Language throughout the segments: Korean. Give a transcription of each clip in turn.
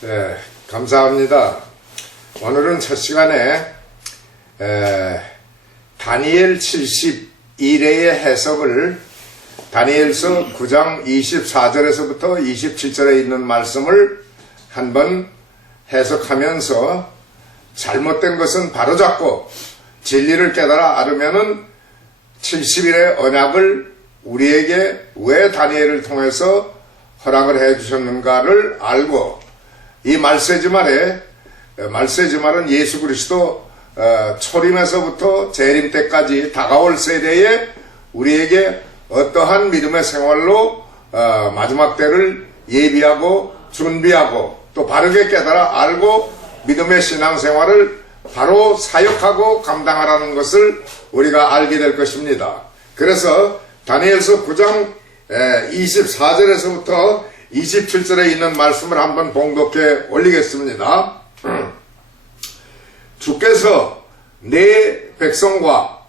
네, 감사합니다. 오늘은 첫 시간에 다니엘 71회의 해석을 다니엘서 9장 24절에서부터 27절에 있는 말씀을 한번 해석하면서 잘못된 것은 바로잡고 진리를 깨달아 알으면은 70일의 언약을 우리에게 왜 다니엘을 통해서 허락을 해 주셨는가를 알고, 이 말세지말은 예수 그리스도 초림에서부터 재림 때까지 다가올 세대에 우리에게 어떠한 믿음의 생활로 마지막 때를 예비하고 준비하고 또 바르게 깨달아 알고 믿음의 신앙생활을 바로 사역하고 감당하라는 것을 우리가 알게 될 것입니다. 그래서 다니엘서 9장 24절에서부터 27절에 있는 말씀을 한번 봉독해 올리겠습니다. 주께서 내 백성과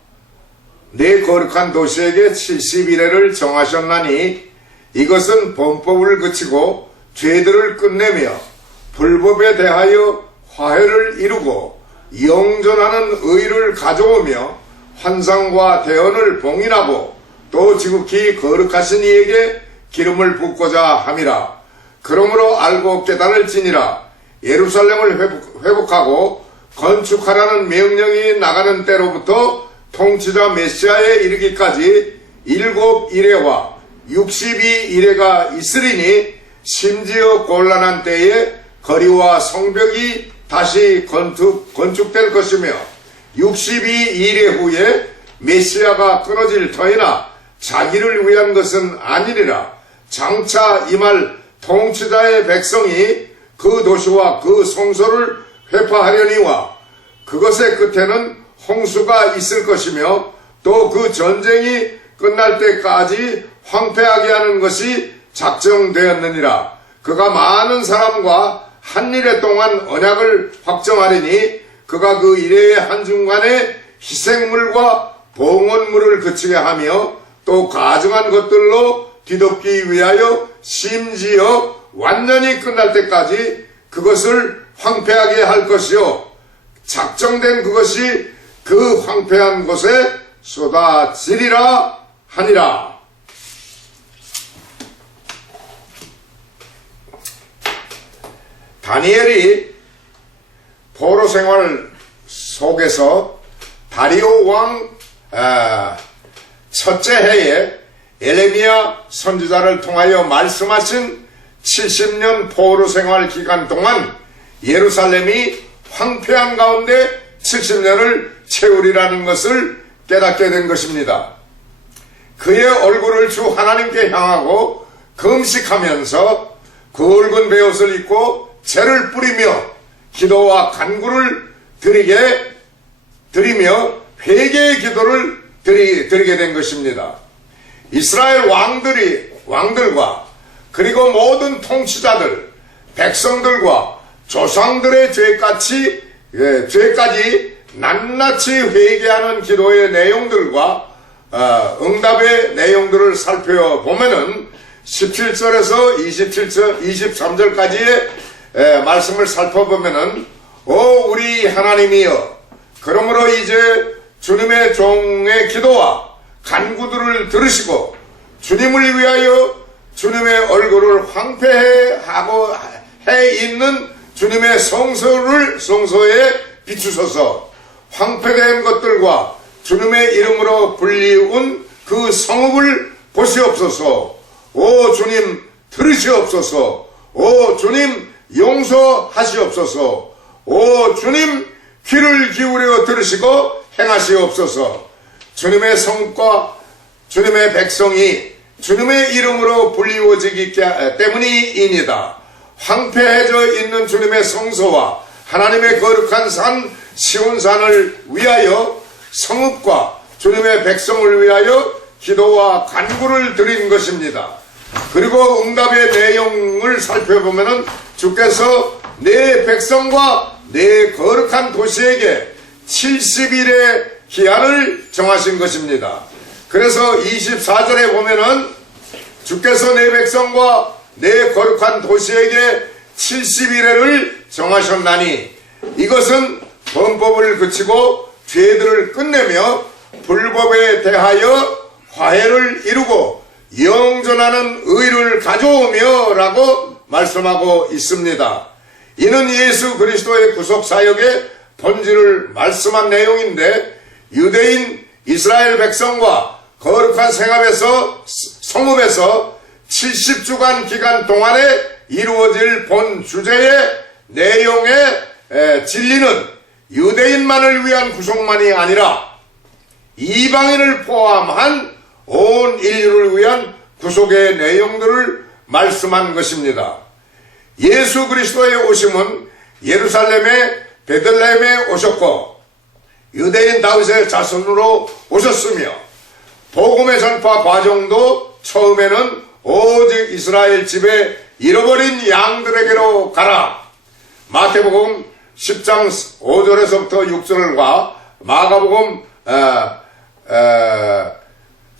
내 거룩한 도시에게 70일을 정하셨나니 이것은 범법을 그치고 죄들을 끝내며 불법에 대하여 화해를 이루고 영존하는 의를 가져오며 환상과 대언을 봉인하고 또 지극히 거룩하신 이에게 기름을 붓고자 함이라. 그러므로 알고 깨달을지니라. 예루살렘을 회복하고 건축하라는 명령이 나가는 때로부터 통치자 메시아에 이르기까지 7일회와 62일회가 있으리니 심지어 곤란한 때에 거리와 성벽이 다시 건축될 것이며 62일회 후에 메시아가 끊어질 터이나 자기를 위한 것은 아니리라. 장차 임할 통치자의 백성이 그 도시와 그 성소를 회파하려니와 그것의 끝에는 홍수가 있을 것이며 또 그 전쟁이 끝날 때까지 황폐하게 하는 것이 작정되었느니라. 그가 많은 사람과 한 일에 동안 언약을 확정하리니 그가 그 일의 한중간에 희생물과 봉헌물을 그치게 하며 또 가증한 것들로 뒤덮기 위하여 심지어 완전히 끝날 때까지 그것을 황폐하게 할 것이요 작정된 그것이 그 황폐한 곳에 쏟아지리라 하니라. 다니엘이 포로 생활 속에서 다리오 왕 첫째 해에 에레미야 선지자를 통하여 말씀하신 70년 포로 생활 기간 동안 예루살렘이 황폐한 가운데 70년을 채우리라는 것을 깨닫게 된 것입니다. 그의 얼굴을 주 하나님께 향하고 금식하면서 굵은 베옷을 입고 재를 뿌리며 기도와 간구를 드리며 회개의 기도를 드리게 된 것입니다. 이스라엘 왕들과 그리고 모든 통치자들, 백성들과 조상들의 죄까지 낱낱이 회개하는 기도의 내용들과 응답의 내용들을 살펴보면은 17절에서 23절까지의 말씀을 살펴보면은 우리 하나님이여, 그러므로 이제 주님의 종의 기도와 간구들을 들으시고 주님을 위하여 주님의 얼굴을 황폐하고 해 있는 주님의 성소에 비추소서. 황폐된 것들과 주님의 이름으로 불리운 그 성읍을 보시옵소서. 오 주님 들으시옵소서. 오 주님 용서하시옵소서. 오 주님 귀를 기울여 들으시고 행하시옵소서. 주님의 성과 주님의 백성이 주님의 이름으로 불리워지기 때문이니이다. 황폐해져 있는 주님의 성소와 하나님의 거룩한 산 시온산을 위하여 성읍과 주님의 백성을 위하여 기도와 간구를 드린 것입니다. 그리고 응답의 내용을 살펴보면 주께서 내 백성과 내 거룩한 도시에게 70일의 기한을 정하신 것입니다. 그래서 24절에 보면은 주께서 내 백성과 내 거룩한 도시에게 70일을 정하셨나니 이것은 범법을 그치고 죄들을 끝내며 불법에 대하여 화해를 이루고 영존하는 의를 가져오며 라고 말씀하고 있습니다. 이는 예수 그리스도의 구속사역의 본질을 말씀한 내용인데 유대인 이스라엘 백성과 거룩한 성읍에서 70주간 기간 동안에 이루어질 본 주제의 내용의 진리는 유대인만을 위한 구속만이 아니라 이방인을 포함한 온 인류를 위한 구속의 내용들을 말씀한 것입니다. 예수 그리스도의 오심은 예루살렘의 베들레헴에 오셨고 유대인 다윗의 자손으로 오셨으며 복음의 전파 과정도 처음에는 오직 이스라엘 집에 잃어버린 양들에게로 가라. 마태복음 10장 5절에서부터 6절과 마가복음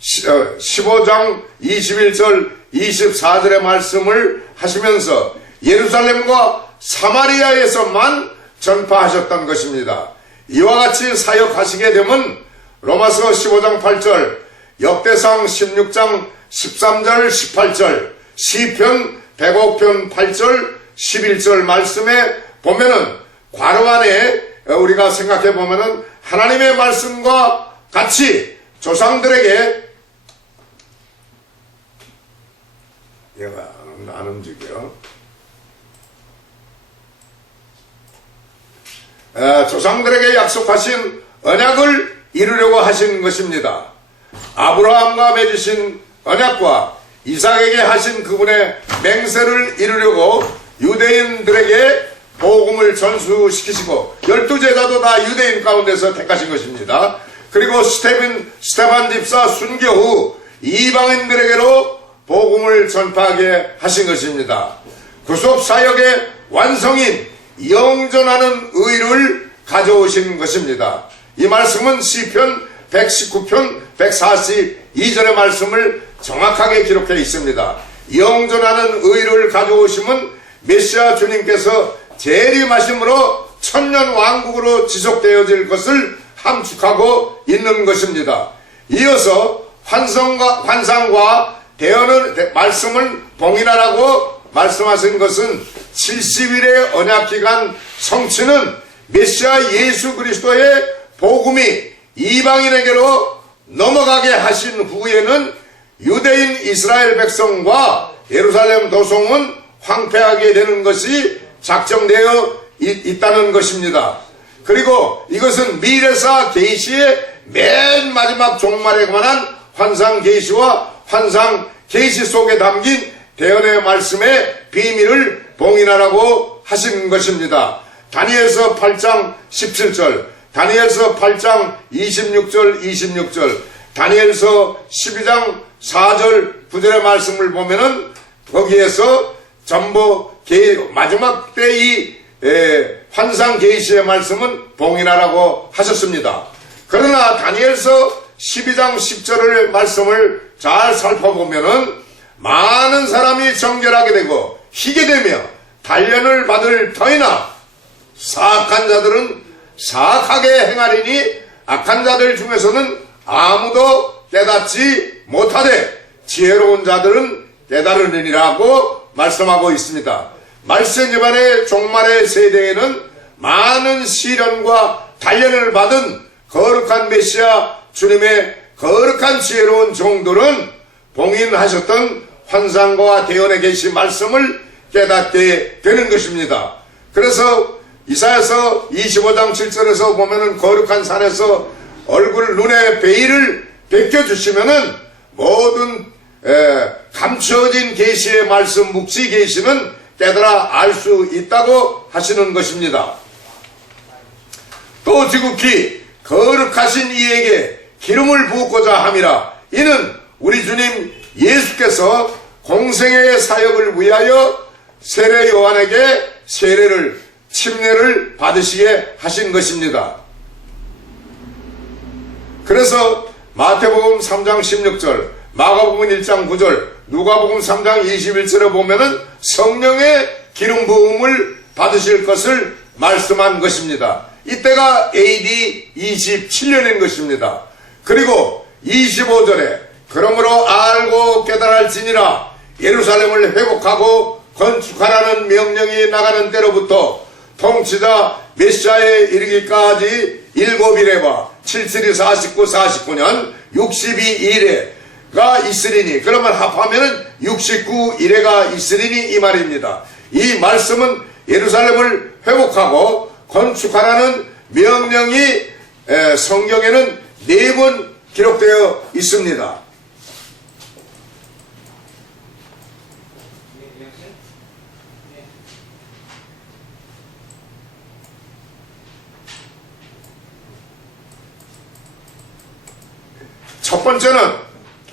15장 21절 24절의 말씀을 하시면서 예루살렘과 사마리아에서만 전파하셨던 것입니다. 이와 같이 사역하시게 되면 로마서 15장 8절, 역대상 16장 13절 18절, 시편 105편 8절 11절 말씀에 보면은 괄호 안에 우리가 생각해 보면은 하나님의 말씀과 같이 조상들에게 얘가 안 움직여. 조상들에게 약속하신 언약을 이루려고 하신 것입니다. 아브라함과 맺으신 언약과 이삭에게 하신 그분의 맹세를 이루려고 유대인들에게 복음을 전수시키시고 12제자도 다 유대인 가운데서 택하신 것입니다. 그리고 스테반 집사 순교 후 이방인들에게로 복음을 전파하게 하신 것입니다. 구속사역의 완성인 영존하는 의를 가져오신 것입니다. 이 말씀은 시편 119편 142절의 말씀을 정확하게 기록해 있습니다. 영존하는 의를 가져오심은 메시아 주님께서 재림하심으로 천년 왕국으로 지속되어질 것을 함축하고 있는 것입니다. 이어서 환상과 대언의 말씀을 봉인하라고 말씀하신 것은 70일의 언약기간 성취는 메시아 예수 그리스도의 복음이 이방인에게로 넘어가게 하신 후에는 유대인 이스라엘 백성과 예루살렘 도성은 황폐하게 되는 것이 작정되어 있다는 것입니다. 그리고 이것은 미래사 계시의 맨 마지막 종말에 관한 환상 계시와 환상 계시 속에 담긴 대언의 말씀의 비밀을 봉인하라고 하신 것입니다. 다니엘서 8장 17절, 다니엘서 8장 26절, 다니엘서 12장 4절 9절의 말씀을 보면은 거기에서 전부 마지막 때 이 환상 계시의 말씀은 봉인하라고 하셨습니다. 그러나 다니엘서 12장 10절의 말씀을 잘 살펴보면은 많은 사람이 정결하게 되고 희게 되며 단련을 받을 터이나 사악한 자들은 사악하게 행하리니 악한 자들 중에서는 아무도 깨닫지 못하되 지혜로운 자들은 깨달으리라고 말씀하고 있습니다. 말세 집안의 종말의 세대에는 많은 시련과 단련을 받은 거룩한 메시아 주님의 거룩한 지혜로운 종들은 봉인하셨던 환상과 대언의 계시 말씀을 깨닫게 되는 것입니다. 그래서 이사야서 25장 7절에서 보면은 거룩한 산에서 얼굴 눈에 베일을 벗겨주시면은 모든 감춰진 계시의 말씀 묵시 계시는 깨달아 알 수 있다고 하시는 것입니다. 또 지극히 거룩하신 이에게 기름을 부었고자 함이라. 이는 우리 주님 예수께서 공생애의 사역을 위하여 세례 요한에게 침례를 받으시게 하신 것입니다. 그래서 마태복음 3장 16절, 마가복음 1장 9절, 누가복음 3장 21절에 보면은 성령의 기름 부음을 받으실 것을 말씀한 것입니다. 이때가 AD 27년인 것입니다. 그리고 25절에 그러므로 알고 깨달을지니라 예루살렘을 회복하고 건축하라는 명령이 나가는 때로부터 통치자 메시아에 이르기까지 7일에와 77이 49, 49년 62일에가 있으리니, 그러면 합하면 69일에가 있으리니 이 말입니다. 이 말씀은 예루살렘을 회복하고 건축하라는 명령이 성경에는 4번 기록되어 있습니다. 첫 번째는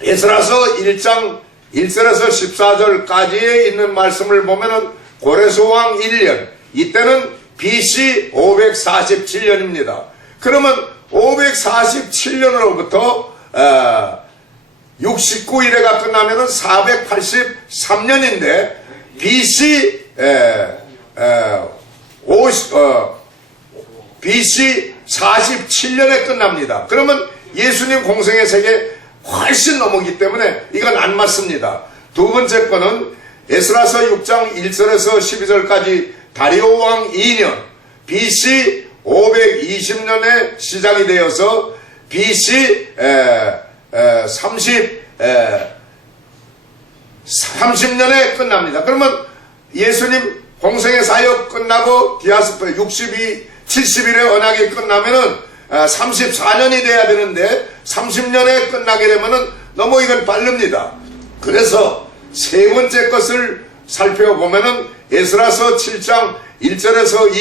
에스라서 1장 1절에서 14절까지에 있는 말씀을 보면은 고레스 왕 1년, 이때는 BC 547년입니다. 그러면 547년으로부터 69일에가 끝나면은 483년인데 BC BC 47년에 끝납니다. 그러면 예수님 공생의 세계 훨씬 넘었기 때문에 이건 안 맞습니다. 두 번째 거는 에스라서 6장 1절에서 12절까지 다리오 왕 2년 BC 520년에 시작이 되어서 BC 30년에 끝납니다. 그러면 예수님 공생의 사역 끝나고 디아스포라 70일의 언약이 끝나면은 34년이 돼야 되는데 30년에 끝나게 되면은 너무 이건 빠릅니다. 그래서 세 번째 것을 살펴보면은 에스라서 7장 1절에서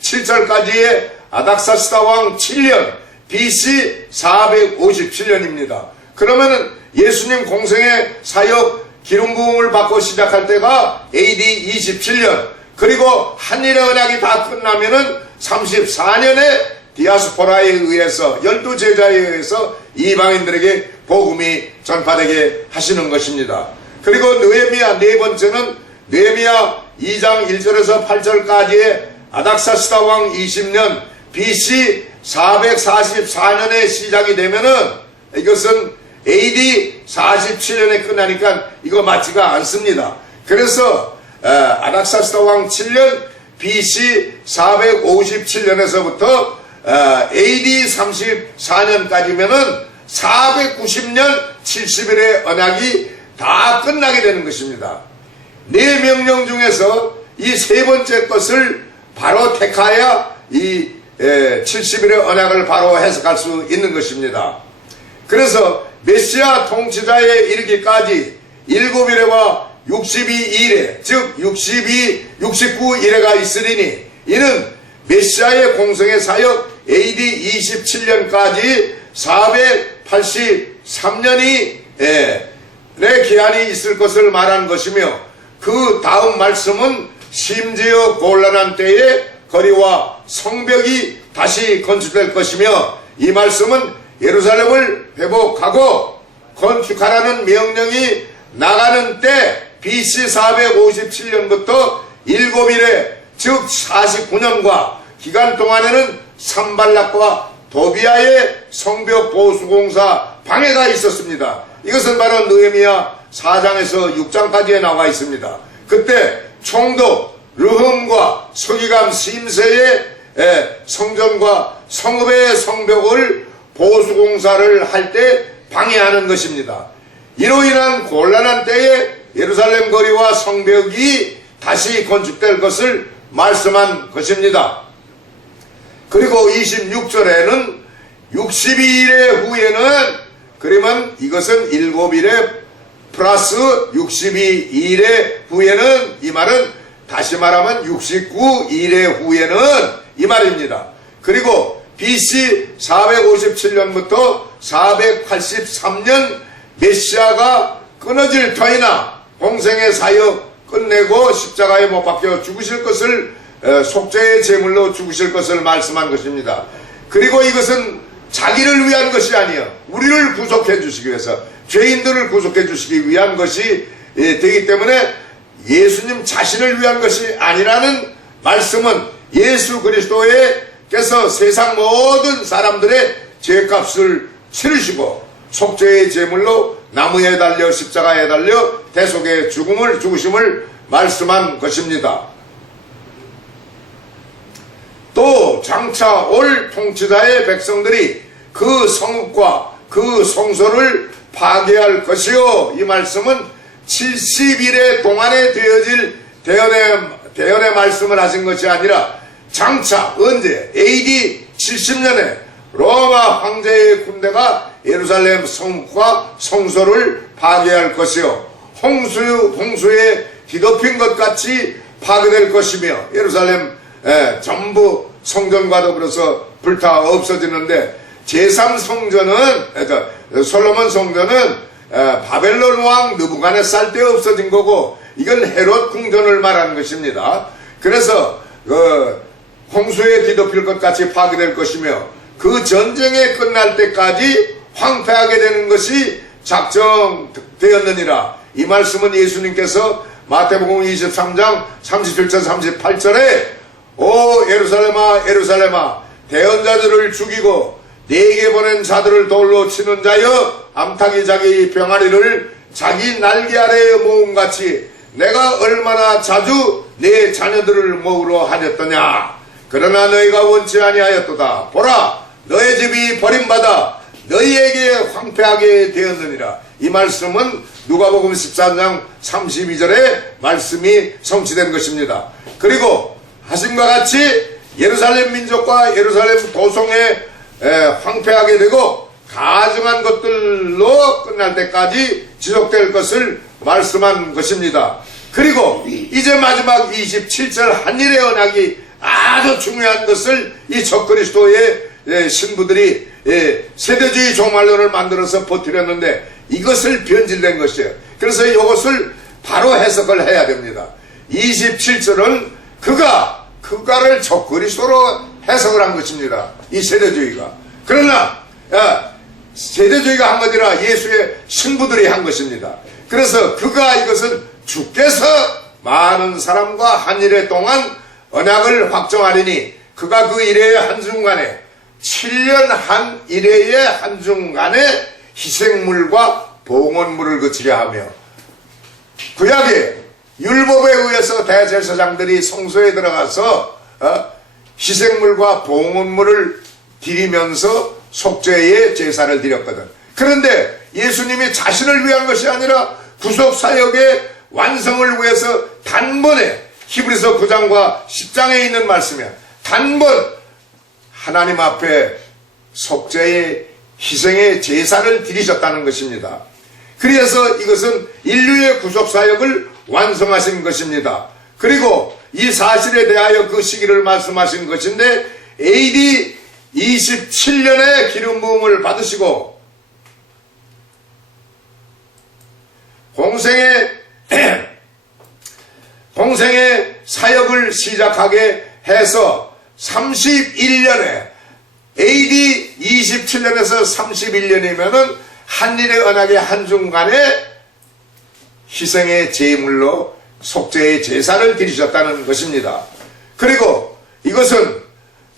27절까지의 아닥사스다 왕 7년 BC 457년입니다. 그러면은 예수님 공생의 사역 기름 부음을 받고 시작할 때가 AD 27년, 그리고 한일의 언약이 다 끝나면은 34년에 디아스포라에 의해서 12제자에 의해서 이방인들에게 복음이 전파되게 하시는 것입니다. 그리고 느헤미야 네 번째는 느헤미야 2장 1절에서 8절까지의 아닥사스다 왕 20년 BC 444년에 시작이 되면은 이것은 AD 47년에 끝나니까 이거 맞지가 않습니다. 그래서 아닥사스다 왕 7년 BC 457년에서부터 AD 34년까지면은 490년 70일의 언약이 다 끝나게 되는 것입니다. 네 명령 중에서 이 세 번째 것을 바로 택하여 이 70일의 언약을 바로 해석할 수 있는 것입니다. 그래서 메시아 통치자에 이르기까지 7일에와 62일에 즉 69일에가 있으리니, 이는 메시아의 공생의 사역 AD 27년까지 483년이 기한이 있을 것을 말한 것이며, 그 다음 말씀은 심지어 곤란한 때에 거리와 성벽이 다시 건축될 것이며, 이 말씀은 예루살렘을 회복하고 건축하라는 명령이 나가는 때 BC 457년부터 7일에 즉 49년과 기간 동안에는 산발락과 도비아의 성벽 보수공사 방해가 있었습니다. 이것은 바로 느헤미야 4장에서 6장까지에 나와 있습니다. 그때 총독 르흠과 서기관 심세의 성전과 성읍의 성벽을 보수공사를 할 때 방해하는 것입니다. 이로 인한 곤란한 때에 예루살렘 거리와 성벽이 다시 건축될 것을 말씀한 것입니다. 그리고 26절에는 62일의 후에는, 그러면 이것은 7일에 플러스 62일의 후에는, 이 말은 다시 말하면 69일의 후에는 이 말입니다. 그리고 BC 457년부터 483년 메시아가 끊어질 터이나 공생의 사역 끝내고 십자가에 못 박혀 죽으실 것을 속죄의 제물로 죽으실 것을 말씀한 것입니다. 그리고 이것은 자기를 위한 것이 아니요, 우리를 구속해 주시기 위해서, 죄인들을 구속해 주시기 위한 것이 되기 때문에 예수님 자신을 위한 것이 아니라는 말씀은 예수 그리스도께서 세상 모든 사람들의 죄값을 치르시고 속죄의 제물로 나무에 달려 십자가에 달려 대속의 죽음을 죽으심을 말씀한 것입니다. 또 장차 올 통치자의 백성들이 그 성읍과 그 성소를 파괴할 것이요, 이 말씀은 70일의 동안에 되어질 대언의 말씀을 하신 것이 아니라 장차 언제 AD 70년에 로마 황제의 군대가 예루살렘 성과 성소를 파괴할 것이요, 홍수에 뒤덮인 것 같이 파괴될 것이며 예루살렘 전부 성전과 더불어서 불타 없어지는데, 제3성전은 솔로몬 성전은 바벨론 왕 느부갓네살 때 없어진 거고, 이건 헤롯 궁전을 말하는 것입니다. 그래서 홍수에 뒤덮일 것 같이 파괴될 것이며 그 전쟁이 끝날 때까지 황폐하게 되는 것이 작정되었느니라. 이 말씀은 예수님께서 마태복음 23장 37절 38절에 오 예루살렘아 예루살렘아 대언자들을 죽이고 내게 보낸 자들을 돌로 치는 자여, 암탉이 자기 병아리를 자기 날개 아래에 모음같이 내가 얼마나 자주 내 자녀들을 모으러 하였더냐. 그러나 너희가 원치 아니하였도다. 보라 너의 집이 버림받아 너희에게 황폐하게 되었느니라. 이 말씀은 누가복음 14장 32절의 말씀이 성취된 것입니다. 그리고 하심과 같이 예루살렘 민족과 예루살렘 도성에 황폐하게 되고 가증한 것들로 끝날 때까지 지속될 것을 말씀한 것입니다. 그리고 이제 마지막 27절 한일의 언약이 아주 중요한 것을 이 적그리스도의 신부들이 세대주의 종말론을 만들어서 버티렸는데 이것을 변질된 것이에요. 그래서 이것을 바로 해석을 해야 됩니다. 27절은 그가를 적그리스도로 해석을 한 것입니다. 이 세대주의가. 그러나 세대주의가 한 것이 아니라 예수의 신부들이 한 것입니다. 그래서 이것은 주께서 많은 사람과 한 일에 동안 언약을 확정하리니 그가 그 일의 한순간에 7년 한 일의 한순간에 희생물과 봉헌물을 그치게 하며, 구약에 율법에 의해서 대제사장들이 성소에 들어가서 희생물과 봉헌물을 드리면서 속죄의 제사를 드렸거든. 그런데 예수님이 자신을 위한 것이 아니라 구속사역의 완성을 위해서 단번에, 히브리서 9장과 10장에 있는 말씀이야, 단번 하나님 앞에 속죄의 희생의 제사를 드리셨다는 것입니다. 그래서 이것은 인류의 구속사역을 완성하신 것입니다. 그리고 이 사실에 대하여 그 시기를 말씀하신 것인데, AD 27년에 기름 부음을 받으시고 공생의 사역을 시작하게 해서 31년에 AD 27년에서 31년이면은 한일의 언약의 한순간에 희생의 제물로 속죄의 제사를 드리셨다는 것입니다. 그리고 이것은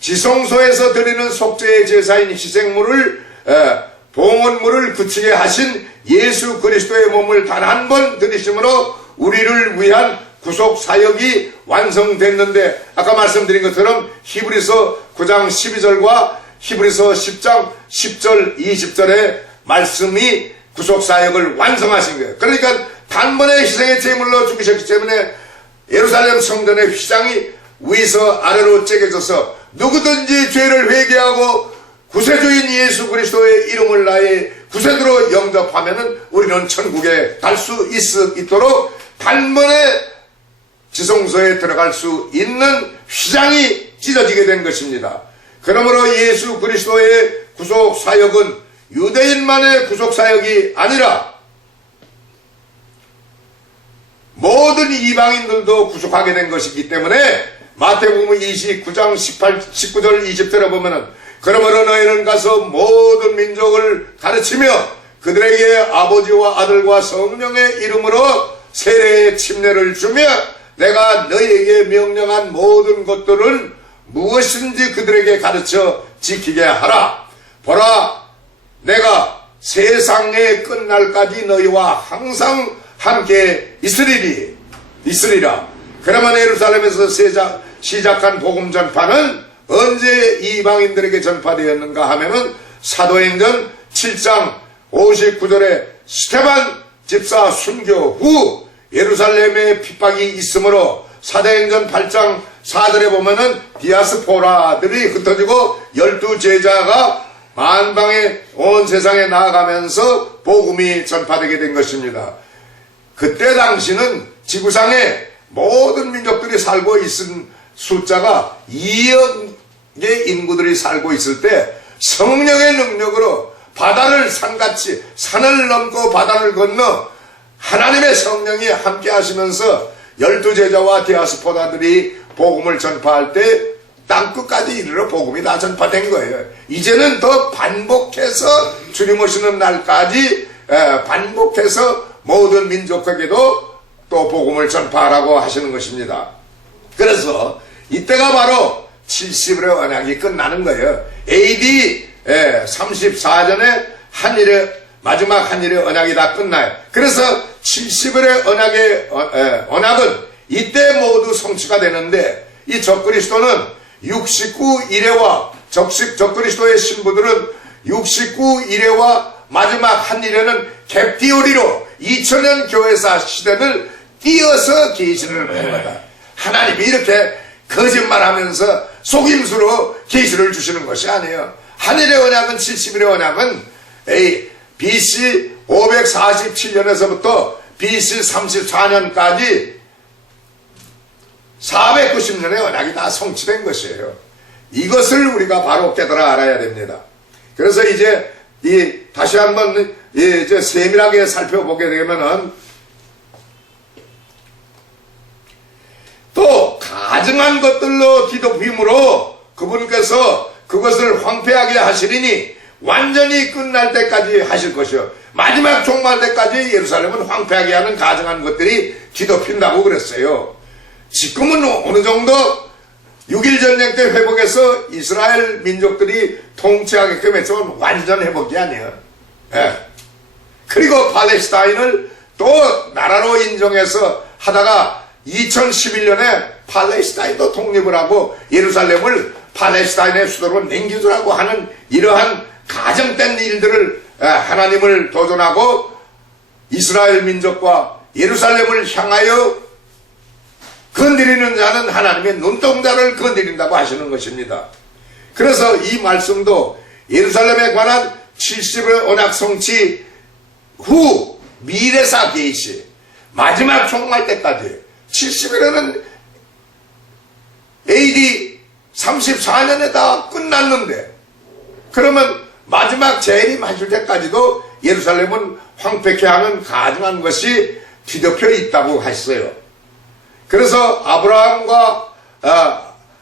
지성소에서 드리는 속죄의 제사인 희생물을 봉헌물을 그치게 하신 예수 그리스도의 몸을 단 한 번 드리심으로 우리를 위한 구속사역이 완성됐는데, 아까 말씀드린 것처럼 히브리서 9장 12절과 히브리서 10장 10절 20절의 말씀이 구속사역을 완성하신 거예요. 그러니까 단번에 희생의 제물로 죽으셨기 때문에 예루살렘 성전의 휘장이 위에서 아래로 째겨져서 누구든지 죄를 회개하고 구세주인 예수 그리스도의 이름을 나의 구세주로 영접하면은 우리는 천국에 갈 수 있도록 단번에 지성소에 들어갈 수 있는 휘장이 찢어지게 된 것입니다. 그러므로 예수 그리스도의 구속사역은 유대인만의 구속사역이 아니라 모든 이방인들도 구속하게 된 것이기 때문에 마태복음 29장 19절 20절에 보면은 그러므로 너희는 가서 모든 민족을 가르치며 그들에게 아버지와 아들과 성령의 이름으로 세례의 침례를 주며 내가 너희에게 명령한 모든 것들은 무엇인지 그들에게 가르쳐 지키게 하라. 보라, 내가 세상의 끝날까지 너희와 항상 함께 있으리라. 그러면 예루살렘에서 시작한 복음 전파는 언제 이방인들에게 전파되었는가 하면은 사도행전 7장 59절에 스테반 집사 순교 후 예루살렘에 핍박이 있으므로 사도행전 8장 4절에 보면은 디아스포라들이 흩어지고 12제자가 만방의 온 세상에 나아가면서 복음이 전파되게 된 것입니다. 그때 당시는 지구상에 모든 민족들이 살고 있은 숫자가 2억의 인구들이 살고 있을 때 성령의 능력으로 바다를 산같이 산을 넘고 바다를 건너 하나님의 성령이 함께 하시면서 12제자와 디아스포라들이 복음을 전파할 때 땅끝까지 이르러 복음이 다 전파된 거예요. 이제는 더 반복해서 주님 오시는 날까지 반복해서 모든 민족에게도 또 복음을 전파하라고 하시는 것입니다. 그래서 이때가 바로 70일의 언약이 끝나는 거예요. AD 34년에 마지막 한일의 언약이 다 끝나요. 그래서 70일의 언약은 이때 모두 성취가 되는데 이 적그리스도는 69 이래와 적그리스도의 신부들은 69 이래와 마지막 한일에는 갭티오리로 2000년 교회사 시대를 띄어서 계시를 한 거다. 하나님이 이렇게 거짓말하면서 속임수로 계시를 주시는 것이 아니에요. 한일의 언약은 70일의 언약은 BC 547년에서부터 BC 34년까지 490년의 언약이 다 성취된 것이에요. 이것을 우리가 바로 깨달아 알아야 됩니다. 그래서 이제 다시 한번 이제 세밀하게 살펴보게 되면은 또 가증한 것들로 뒤덮임으로 그분께서 그것을 황폐하게 하시리니 완전히 끝날 때까지 하실 것이요. 마지막 종말 때까지 예루살렘은 황폐하게 하는 가증한 것들이 뒤덮인다고 그랬어요. 지금은 어느 정도 6.1 전쟁 때 회복해서 이스라엘 민족들이 통치하게끔 해서 완전 회복이 아니에요. 그리고 팔레스타인을 또 나라로 인정해서 하다가 2011년에 팔레스타인도 독립을 하고 예루살렘을 팔레스타인의 수도로 남겨주라고 하는 이러한 가정된 일들을 하나님을 도전하고 이스라엘 민족과 예루살렘을 향하여 건드리는 자는 하나님의 눈동자를 건드린다고 하시는 것입니다. 그래서 이 말씀도 예루살렘에 관한 70의 언약 성취 후 미래사 계시 마지막 종말 때까지 70일에는 AD 34년에 다 끝났는데 그러면 마지막 재림 하실 때까지도 예루살렘은 황폐케 하는 가증한 것이 뒤덮여 있다고 했어요. 그래서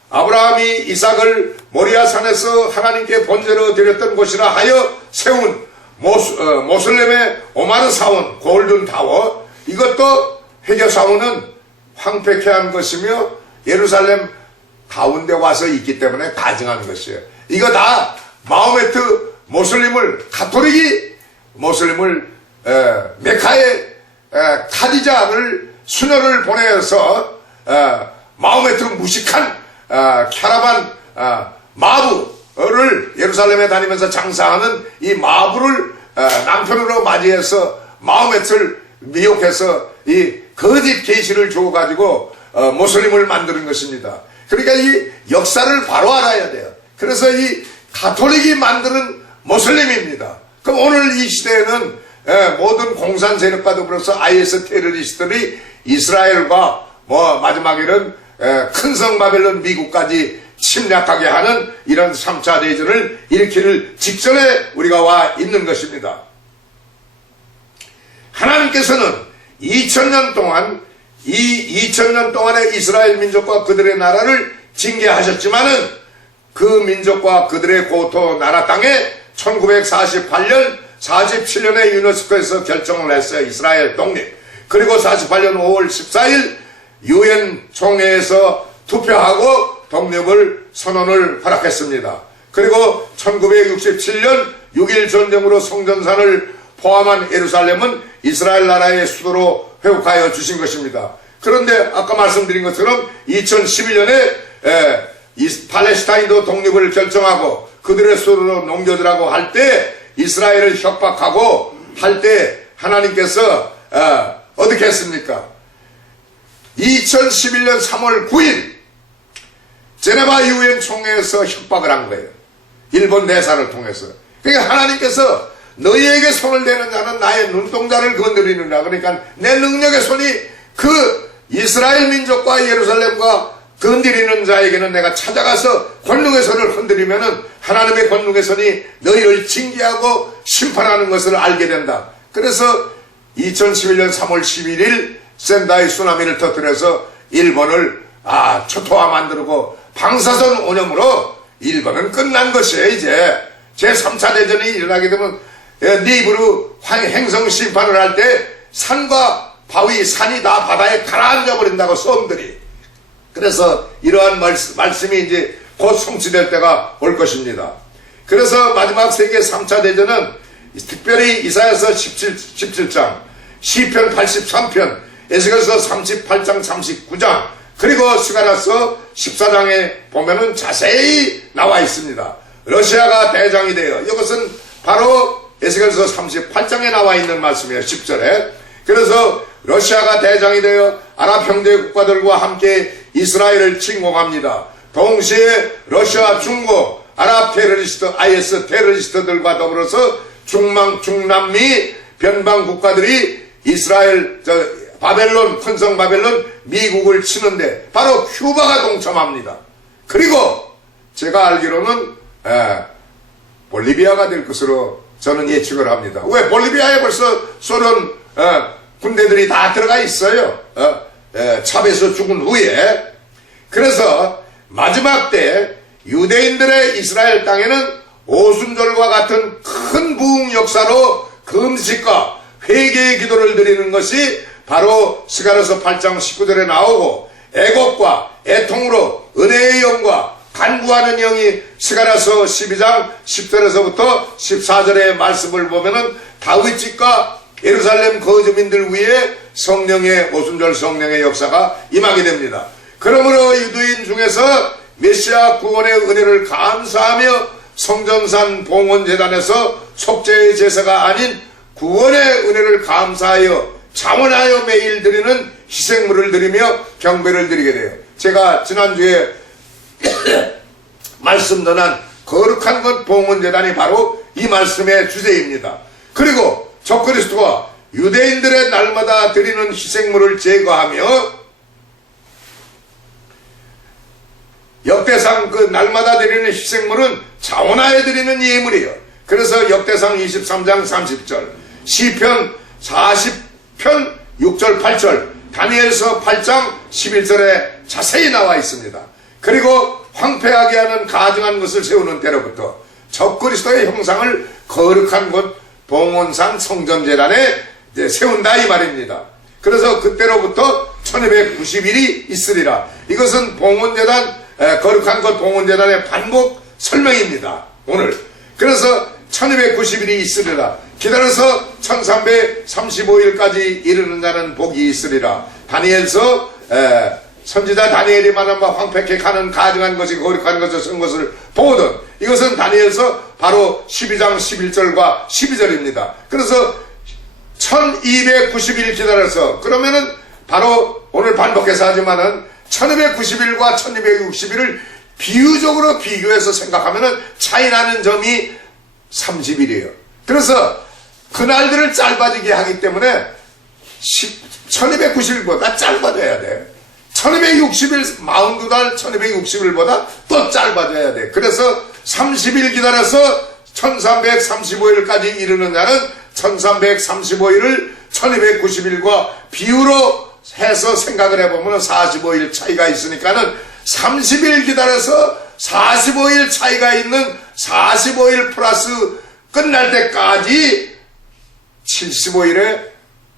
아브라함이 이삭을 모리아산에서 하나님께 번제로 드렸던 곳이라 하여 세운 모슬렘의 오마르 사원 골든 타워, 이것도 회개 사원은 황폐케 한 것이며 예루살렘 가운데 와서 있기 때문에 가증한 것이에요. 이거 다 마호메트 모슬림을 메카의 카디자를 수녀를 보내서 마호메트 무식한 캐러반 마부를 예루살렘에 다니면서 장사하는 이 마부를 남편으로 맞이해서 마호메트를 미혹해서 이 거짓 계시를 줘가지고 모슬림을 만드는 것입니다. 그러니까 이 역사를 바로 알아야 돼요. 그래서 이 가톨릭이 만드는 모슬림입니다. 그럼 오늘 이 시대에는 모든 공산 세력과 더불어서 IS 테러리스트들이 이스라엘과 마지막에는 큰 성 바벨론 미국까지 침략하게 하는 이런 3차 대전을 일으키는 직전에 우리가 와 있는 것입니다. 하나님께서는 2000년 동안 이 2000년 동안의 이스라엘 민족과 그들의 나라를 징계하셨지만은 그 민족과 그들의 고토 나라 땅에 1948년 47년에 유네스코에서 결정을 했어요. 이스라엘 독립. 그리고 48년 5월 14일 유엔 총회에서 투표하고 독립을 선언을 허락했습니다. 그리고 1967년 6.1 전쟁으로 성전산을 포함한 예루살렘은 이스라엘 나라의 수도로 회복하여 주신 것입니다. 그런데 아까 말씀드린 것처럼 2011년에 팔레스타인도 독립을 결정하고 그들의 수도로 넘겨주라고 할 때 이스라엘을 협박하고 할 때 하나님께서 어떻게 했습니까? 2011년 3월 9일 제네바 유엔 총회에서 협박을 한 거예요. 일본 내사를 통해서. 그러니까 하나님께서 너희에게 손을 대는 자는 나의 눈동자를 건드리느라. 그러니까 내 능력의 손이 그 이스라엘 민족과 예루살렘과 건드리는 자에게는 내가 찾아가서 권능의 손을 흔들리면은 하나님의 권능의 손이 너희를 징계하고 심판하는 것을 알게 된다. 그래서 2011년 3월 11일 센다이 쓰나미를 터뜨려서 일본을 초토화 만들고 방사선 오염으로 일본은 끝난 것이에요. 이제 제3차 대전이 일어나게 되면 니브루 행성 심판을 할 때 산과 바위, 산이 다 바다에 가라앉아 버린다고 썸들이. 그래서 이러한 말씀이 이제 곧 성취될 때가 올 것입니다. 그래서 마지막 세계 3차 대전은 특별히 이사야서 17장, 시편 83편, 에스겔서 38장, 39장, 그리고 스가랴서 14장에 보면은 자세히 나와 있습니다. 러시아가 대장이 되어, 이것은 바로 에스겔서 38장에 나와 있는 말씀이에요. 10절에. 그래서 러시아가 대장이 되어 아랍 형제 국가들과 함께 이스라엘을 침공합니다. 동시에 러시아, 중국, 아랍 테러리스트, IS 테러리스트들과 더불어서 중남미 변방 국가들이 이스라엘, 바벨론, 큰성 바벨론, 미국을 치는데 바로 큐바가 동참합니다. 그리고 제가 알기로는 볼리비아가 될 것으로 저는 예측을 합니다. 왜? 볼리비아에 벌써 소련 군대들이 다 들어가 있어요. 차베스 죽은 후에. 그래서 마지막 때 유대인들의 이스라엘 땅에는 오순절과 같은 큰 부흥 역사로 금식과 회개의 기도를 드리는 것이 바로 스가랴서 8장 19절에 나오고, 애곡과 애통으로 은혜의 영과 간구하는 영이 스가랴서 12장 10절에서부터 14절의 말씀을 보면은 다윗집과 예루살렘 거주민들 위에 성령의 오순절 성령의 역사가 임하게 됩니다. 그러므로 유대인 중에서 메시아 구원의 은혜를 감사하며 성전산 봉헌제단에서 속죄의 제사가 아닌 구원의 은혜를 감사하여 자원하여 매일 드리는 희생물을 드리며 경배를 드리게 돼요. 제가 지난주에 말씀 전한 거룩한 것 봉헌제단이 바로 이 말씀의 주제입니다. 그리고 적그리스도가 유대인들의 날마다 드리는 희생물을 제거하며 역대상 그 날마다 드리는 희생물은 자원하여 드리는 예물이에요. 그래서 역대상 23장 30절, 시편 40편 6절 8절, 다니엘서 8장 11절에 자세히 나와 있습니다. 그리고 황폐하게 하는 가증한 것을 세우는 때로부터 적그리스도의 형상을 거룩한 곳 봉헌상 성전제단에 세운다 이 말입니다. 그래서 그때로부터 1290일이 있으리라. 이것은 봉헌제단, 거룩한 것 봉헌제단의 반복 설명입니다. 오늘. 그래서 1290일이 있으리라. 기다려서 1335일까지 이르는 자는 복이 있으리라. 다니엘서 선지자 다니엘이 말한 바 황폐케 가는 가증한 것이 거룩한 것을 쓴 것을 보거든. 이것은 다니엘서 바로 12장 11절과 12절입니다. 그래서 1290일 기다려서, 그러면은 바로 오늘 반복해서 하지만은 1290일과 1260일을 비유적으로 비교해서 생각하면은 차이 나는 점이 30일이에요. 그래서 그날들을 짧아지게 하기 때문에 1290일보다 짧아져야 돼. 1260일, 42달 1260일보다 또 짧아져야 돼. 그래서 30일 기다려서 1335일까지 이르는 자는 1335일을 1290일과 비유로 해서 생각을 해보면 45일 차이가 있으니까는 30일 기다려서 45일 차이가 있는 45일 플러스 끝날 때까지 75일에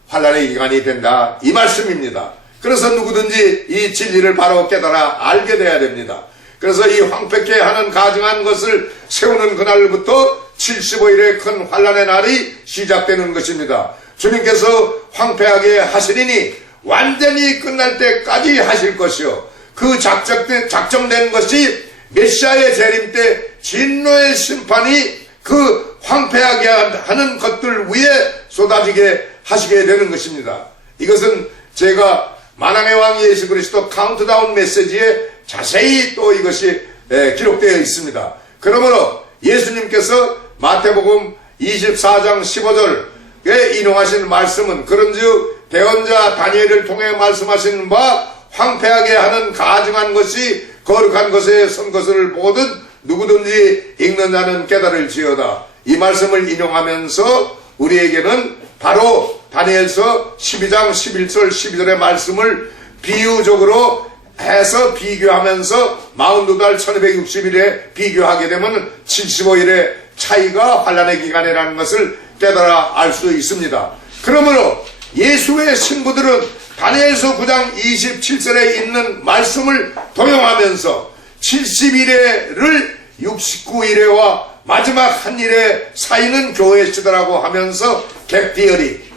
환란의 기간이 된다, 이 말씀입니다. 그래서 누구든지 이 진리를 바로 깨달아 알게 돼야 됩니다. 그래서 이 황폐케 하는 가증한 것을 세우는 그날부터 75일의 큰 환란의 날이 시작되는 것입니다. 주님께서 황폐하게 하시리니 완전히 끝날 때까지 하실 것이요, 그 작정된 것이 메시아의 재림 때 진노의 심판이 그 황폐하게 하는 것들 위에 쏟아지게 하시게 되는 것입니다. 이것은 제가 만왕의 왕 예수 그리스도 카운트다운 메시지에 자세히 또 이것이 기록되어 있습니다. 그러므로 예수님께서 마태복음 24장 15절에 인용하신 말씀은, 그런즉 대언자 다니엘을 통해 말씀하시는 바 황폐하게 하는 가증한 것이 거룩한 것에 선 것을 보거든 누구든지 읽는 자는 깨달을지어다, 이 말씀을 인용하면서 우리에게는 바로 다니엘서 12장 11절 12절의 말씀을 비유적으로 해서 비교하면서 42달 1260일에 비교하게 되면 75일의 차이가 환란의 기간이라는 것을 깨달아 알 수 있습니다. 그러므로 예수의 신부들은 다니엘서 9장 27절에 있는 말씀을 도용하면서 70일에를 69일에와 마지막 한 일에 사이는 교회 시대라고 하면서 객디어리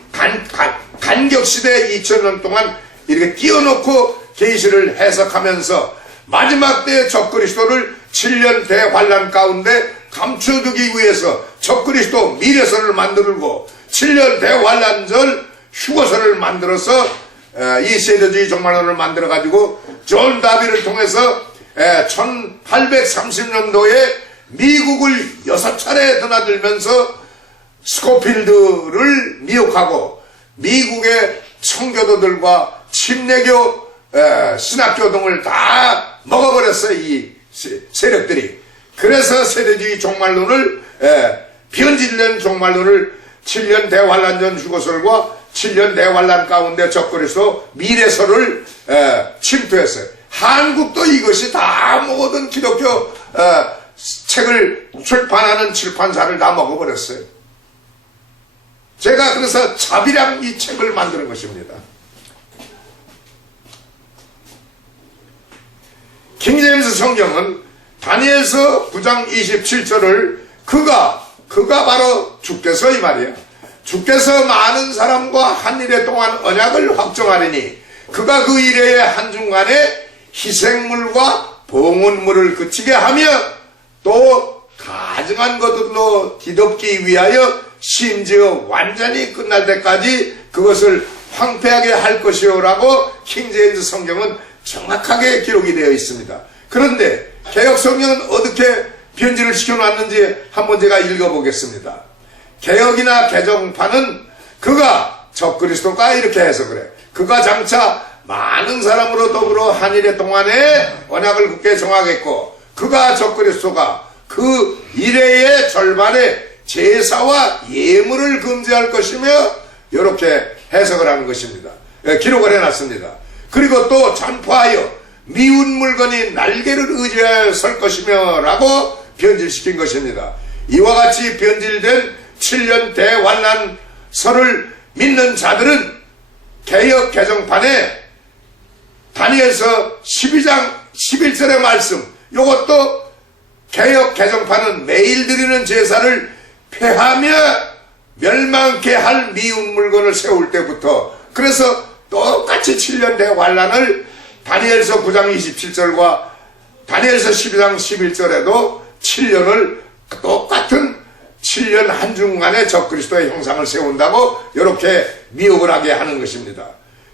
간격시대 2000년 동안 이렇게 띄워놓고 계시를 해석하면서 마지막 때 적그리스도를 7년 대환란 가운데 감춰두기 위해서 적그리스도 미래서를 만들고 7년 대환란절 휴거서를 만들어서 이 세대주의 종말론을 만들어 가지고 존 다비를 통해서 1830년도에 미국을 6차례 드나들면서 스코필드를 미혹하고 미국의 청교도들과 침례교 신학교 등을 다 먹어버렸어요, 이 세력들이. 그래서 세대주의 종말론을 변질된 종말론을 7년 대환란전 휴거설과 7년 대환란 가운데 적그리스도 미래설을 침투했어요. 한국도 이것이 다 모든 기독교 책을 출판하는 출판사를 다 먹어버렸어요. 제가 그래서 자비랑 이 책을 만드는 것입니다. 킹제임스 성경은 다니엘서 9장 27절을 그가 바로 주께서 이 말이에요. 주께서 많은 사람과 한 일에 동안 언약을 확정하리니 그가 그 일의 한중간에 희생물과 봉헌물을 그치게 하며 또 가증한 것들로 뒤덮기 위하여 심지어 완전히 끝날 때까지 그것을 황폐하게 할 것이요 라고 킹제임스 성경은 정확하게 기록이 되어 있습니다. 그런데 개혁 성경은 어떻게 변질을 시켜놨는지 한번 제가 읽어보겠습니다. 개혁이나 개정판은 그가 적그리스도가 이렇게 해서 그래. 그가 장차 많은 사람으로 더불어 한일의 동안에 언약을 굳게 정하겠고 그가 적그리스도가 그 이래의 절반에 제사와 예물을 금지할 것이며 이렇게 해석을 하는 것입니다. 기록을 해놨습니다. 그리고 또 잔포하여 미운 물건이 날개를 의지하여 설 것이며 라고 변질시킨 것입니다. 이와 같이 변질된 7년 대환란설을 믿는 자들은 개혁 개정판에 다니엘서 12장 11절의 말씀, 이것도 개혁 개정판은 매일 드리는 제사를 폐하며 멸망케 할 미운 물건을 세울 때부터, 그래서 똑같이 7년 대환란을 다니엘서 9장 27절과 다니엘서 12장 11절에도 7년을 똑같은 7년 한중간에 적그리스도의 형상을 세운다고 이렇게 미혹을 하게 하는 것입니다.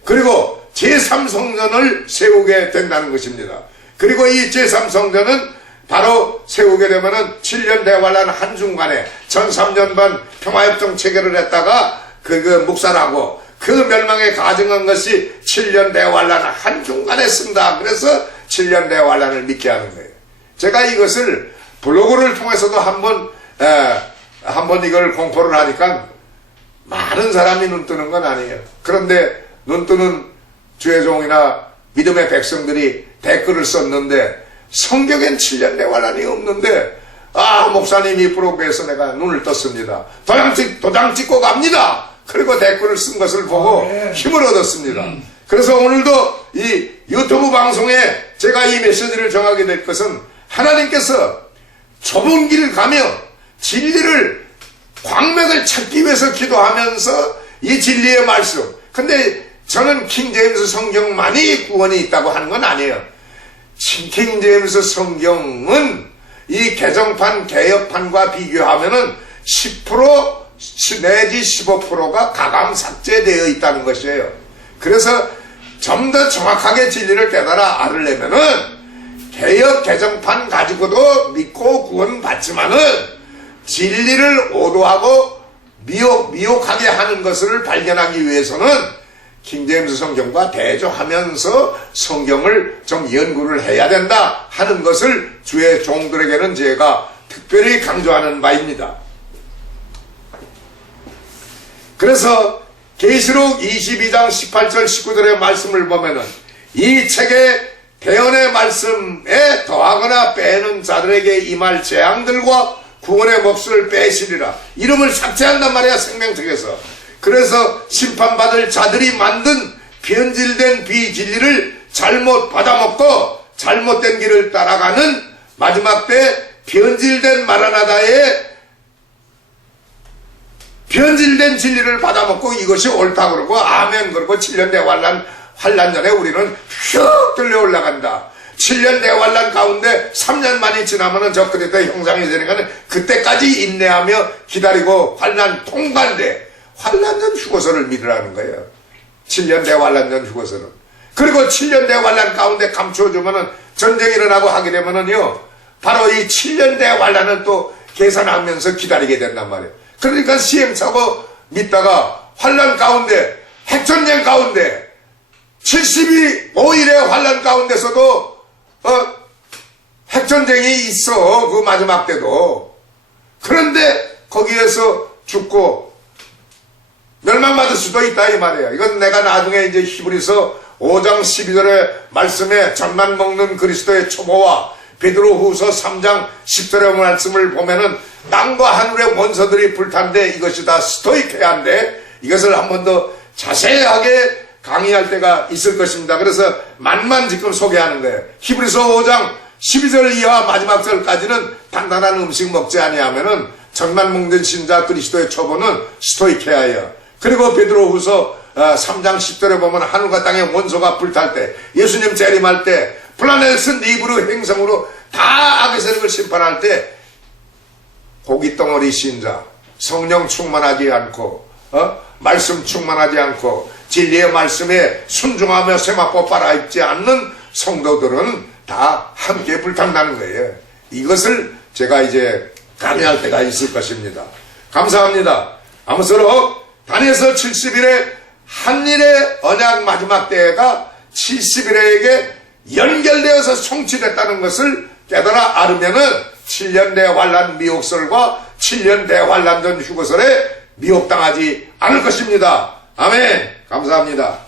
그리고 제3성전을 세우게 된다는 것입니다. 그리고 이 제3성전은 바로 세우게 되면은 7년 대환란 한중간에 전 3년 반 평화협정 체결을 했다가 그 묵살하고 그 멸망에 가증한 것이 7년 대환란 한중간에 쓴다. 그래서 7년 대환란을 믿게 하는 거예요. 제가 이것을 블로그를 통해서도 한번 이걸 공포를 하니까 많은 사람이 눈 뜨는 건 아니에요. 그런데 눈 뜨는 주의 종이나 믿음의 백성들이 댓글을 썼는데 성경엔 7년 대환란이 없는데 목사님이 블로그에서 내가 눈을 떴습니다. 도장 찍고 갑니다. 그리고 댓글을 쓴 것을 보고 네. 힘을 얻었습니다. 그래서 오늘도 이 유튜브 방송에 제가 이 메시지를 정하게 될 것은 하나님께서 좁은 길 가며 진리를 광맥을 찾기 위해서 기도하면서 이 진리의 말씀. 근데 저는 킹제임스 성경만이 구원이 있다고 하는 건 아니에요. 킹제임스 성경은 이 개정판, 개혁판과 비교하면은 10% 내지 15%가 가감 삭제되어 있다는 것이에요. 그래서 좀 더 정확하게 진리를 깨달아 알으려면은 개혁 개정판 가지고도 믿고 구원받지만은 진리를 오도하고 미혹하게 하는 것을 발견하기 위해서는 킹제임스 성경과 대조하면서 성경을 좀 연구를 해야 된다 하는 것을 주의 종들에게는 제가 특별히 강조하는 바입니다. 그래서 계시록 22장 18절 19절의 말씀을 보면은 이 책의 대언의 말씀에 더하거나 빼는 자들에게 임할 재앙들과 구원의 몫을 빼시리라. 이름을 삭제한단 말이야, 생명책에서. 그래서 심판받을 자들이 만든 변질된 비진리를 잘못 받아먹고 잘못된 길을 따라가는 마지막 때 변질된 마라나다의 변질된 진리를 받아먹고 이것이 옳다 그러고 아멘 그러고 7년 대환란 전에 우리는 휙 들려 올라간다. 7년 대환란 가운데 3년 만이 지나면은 저 그때 형상이 되니까 그때까지 인내하며 기다리고 환란 통과인데 환란 전 휴거서를 믿으라는 거예요. 7년 대환란 전 휴거서는. 그리고 7년 대환란 가운데 감추어주면은 전쟁이 일어나고 하게 되면은요 바로 이 7년 대환란을 또 계산하면서 기다리게 된단 말이에요. 그러니까 시행착오 믿다가 환란 가운데 핵전쟁 가운데 75일의 환란 가운데서도 핵전쟁이 있어. 그 마지막 때도. 그런데 거기에서 죽고 멸망받을 수도 있다 이 말이에요. 이건 내가 나중에 이제 히브리서 5장 12절의 말씀에 젖만 먹는 그리스도의 초보와 베드로후서 3장 10절의 말씀을 보면은 땅과 하늘의 원소들이 불탄데 이것이 다 스토이케아인데 이것을 한 번 더 자세하게 강의할 때가 있을 것입니다. 그래서 만만 지금 소개하는 거예요. 히브리서 5장 12절 이하 마지막 절까지는 단단한 음식 먹지 아니하면은 젖만 먹는 신자 그리스도의 초보는 스토이케아예요. 그리고 베드로후서 3장 10절에 보면 하늘과 땅의 원소가 불탈 때 예수님 재림할 때 플라넷스 니브루 행성으로 다 악의 세력을 심판할 때 고깃덩어리 신자 성령 충만하지 않고 말씀 충만하지 않고 진리의 말씀에 순종하며 세마포 빨아입지 않는 성도들은 다 함께 불탄다는 거예요. 이것을 제가 이제 강의할 때가 있을 것입니다. 감사합니다. 아무쪼록 다니엘서 70일에 한일의 언약 마지막 때가 70일에게 연결되어서 성취됐다는 것을 깨달아 알으면은 7년 대환란 미혹설과 7년 대환란 전 휴거설에 미혹당하지 않을 것입니다. 아멘. 감사합니다.